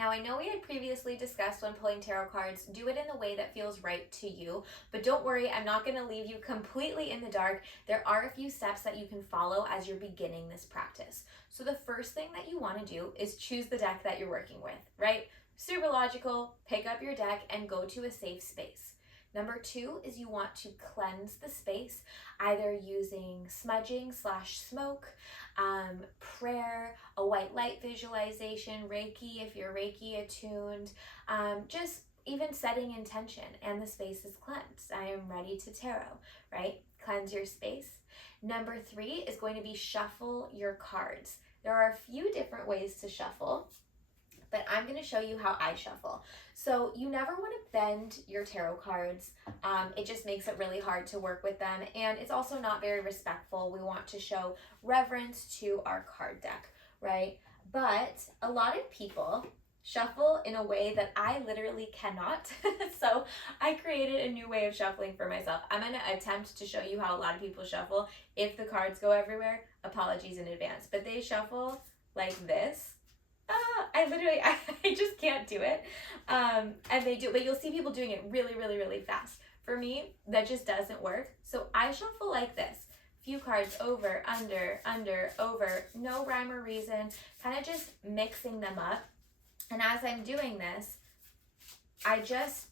Now, I know we had previously discussed when pulling tarot cards, do it in the way that feels right to you, but don't worry, I'm not going to leave you completely in the dark. There are a few steps that you can follow as you're beginning this practice. So the first thing that you want to do is choose the deck that you're working with, right? Super logical, pick up your deck and go to a safe space. Number 2 is you want to cleanse the space, either using smudging / smoke, prayer, a white light visualization, Reiki if you're Reiki attuned, just even setting intention and the space is cleansed. I am ready to tarot, right? Cleanse your space. Number 3 is going to be shuffle your cards. There are a few different ways to shuffle, but I'm going to show you how I shuffle. So you never want to bend your tarot cards. It just makes it really hard to work with them, and it's also not very respectful. We want to show reverence to our card deck, right? But a lot of people shuffle in a way that I literally cannot. So I created a new way of shuffling for myself. I'm going to attempt to show you how a lot of people shuffle. If the cards go everywhere, apologies in advance, but they shuffle like this. I just can't do it. And they do, but you'll see people doing it really, really, really fast. For me, that just doesn't work. So I shuffle like this. Few cards over, under, over, no rhyme or reason, kind of just mixing them up. And as I'm doing this, I just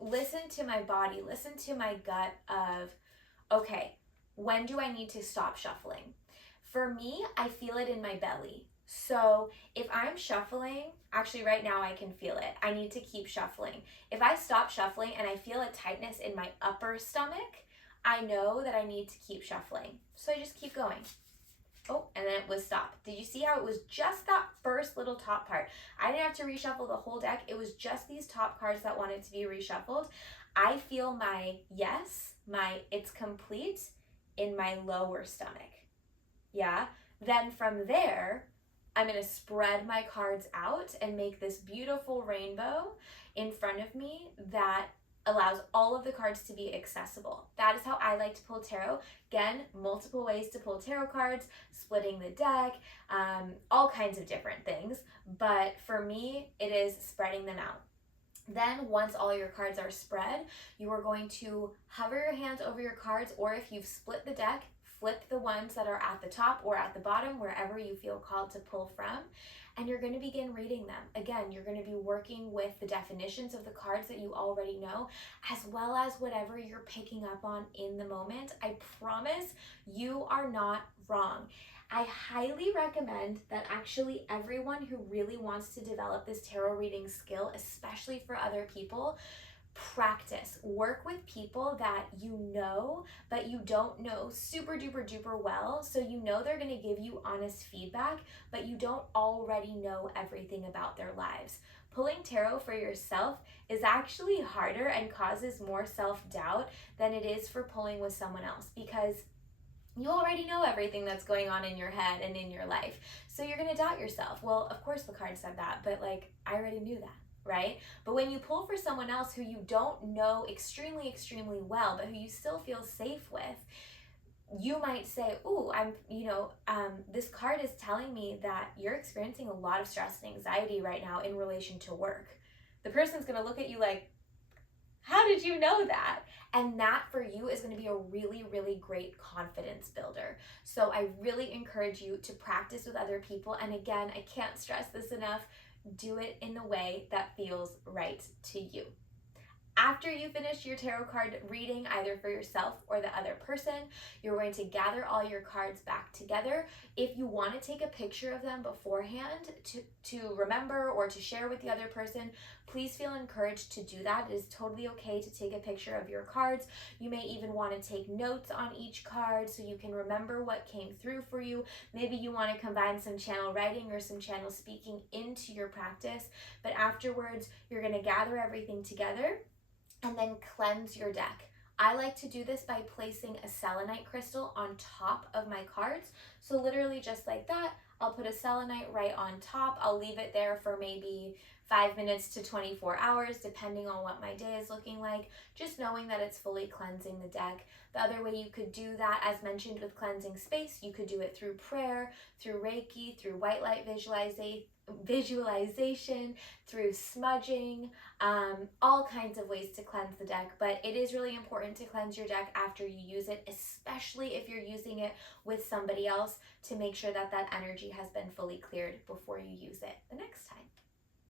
listen to my body, listen to my gut of, okay, when do I need to stop shuffling? For me, I feel it in my belly. So if I'm shuffling, actually right now I can feel it. I need to keep shuffling. If I stop shuffling and I feel a tightness in my upper stomach, I know that I need to keep shuffling. So I just keep going. Oh, and then it was stopped. Did you see how it was just that first little top part? I didn't have to reshuffle the whole deck. It was just these top cards that wanted to be reshuffled. I feel my yes, my it's complete in my lower stomach. Yeah. Then from there, I'm going to spread my cards out and make this beautiful rainbow in front of me that allows all of the cards to be accessible. That is how I like to pull tarot. Again, multiple ways to pull tarot cards, splitting the deck, all kinds of different things. But for me, it is spreading them out. Then once all your cards are spread, you are going to hover your hands over your cards, or if you've split the deck, flip the ones that are at the top or at the bottom, wherever you feel called to pull from, and you're going to begin reading them. Again, you're going to be working with the definitions of the cards that you already know, as well as whatever you're picking up on in the moment. I promise you are not wrong. I highly recommend that actually everyone who really wants to develop this tarot reading skill, especially for other people, practice. Work with people that you know, but you don't know super duper duper well. So you know they're going to give you honest feedback, but you don't already know everything about their lives. Pulling tarot for yourself is actually harder and causes more self-doubt than it is for pulling with someone else, because you already know everything that's going on in your head and in your life. So you're going to doubt yourself. Well, of course the card said that, but I already knew that. Right? But when you pull for someone else who you don't know extremely, extremely well, but who you still feel safe with, you might say, "Ooh, this card is telling me that you're experiencing a lot of stress and anxiety right now in relation to work." The person's going to look at you like, "How did you know that?" And that for you is going to be a really, really great confidence builder. So I really encourage you to practice with other people. And again, I can't stress this enough. Do it in the way that feels right to you. After you finish your tarot card reading, either for yourself or the other person, you're going to gather all your cards back together. If you want to take a picture of them beforehand to remember or to share with the other person, please feel encouraged to do that. It is totally okay to take a picture of your cards. You may even want to take notes on each card so you can remember what came through for you. Maybe you want to combine some channel writing or some channel speaking into your practice. But afterwards, you're going to gather everything together and then cleanse your deck. I like to do this by placing a selenite crystal on top of my cards. So literally just like that, I'll put a selenite right on top. I'll leave it there for maybe 5 minutes to 24 hours, depending on what my day is looking like, just knowing that it's fully cleansing the deck. The other way you could do that, as mentioned with cleansing space, you could do it through prayer, through Reiki, through white light visualization, through smudging, all kinds of ways to cleanse the deck. But it is really important to cleanse your deck after you use it, especially if you're using it with somebody else, to make sure that that energy has been fully cleared before you use it the next time.